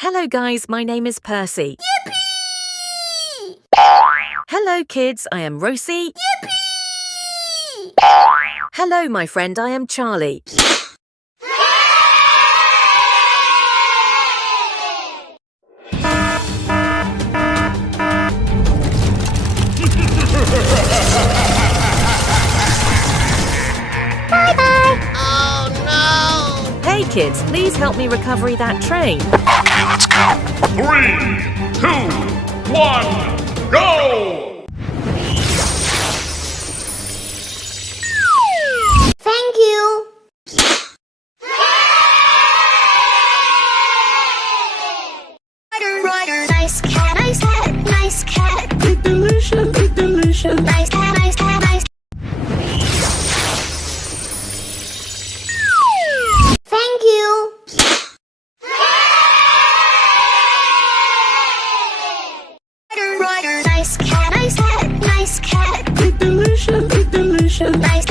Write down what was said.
Hello guys, my name is Percy. Yippee! Hello kids, I am Rosie. Yippee! Hello my friend, I am Charlie. Hey kids, please help me recover that train. Okay, let's go. 3, 2, 1, go! Thank you. Ryder, nice cat, nice cat, nice cat. It's delicious, it's delicious. Nice cat, nice cat, nice. Thank you. Ryder, nice cat, nice cat, nice cat. It's delicious, it's delicious. Nice